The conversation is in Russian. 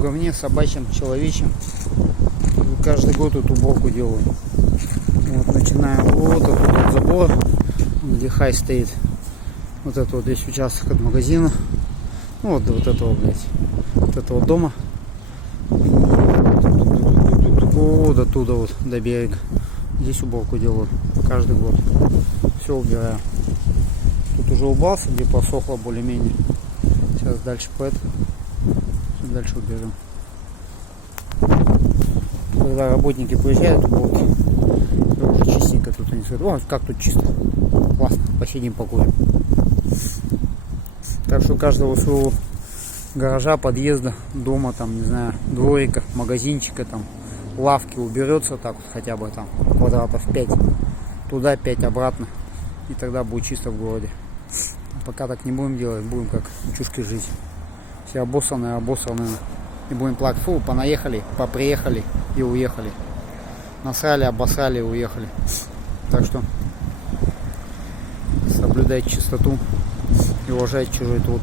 в говне собачьем, человечьем. Каждый год эту уборку делаю. Вот, начинаем вот этот вот забор, где хай стоит. Вот это вот весь участок от магазина. Ну, вот этого, блядь. Вот этого дома. Вот оттуда вот до берега. Здесь уборку делаю каждый год. Все убираю. Тут уже убрался, где посохло более-менее. Сейчас дальше дальше уберем. Когда работники приезжают, уборки, уже чистенько тут они сказать, о, как тут чисто. Классно, посидим, покурим. Так что у каждого своего гаража, подъезда, дома, там, не знаю, дворика, магазинчика, там, лавки уберется так вот хотя бы там квадратов 5. Туда 5, обратно. И тогда будет чисто в городе. Пока так не будем делать, будем как чушки жить. Все обоссанные. И будем плакать, фу, понаехали, поприехали и уехали. Насрали, обосрали и уехали. Так что соблюдайте чистоту и уважайте чужой труд.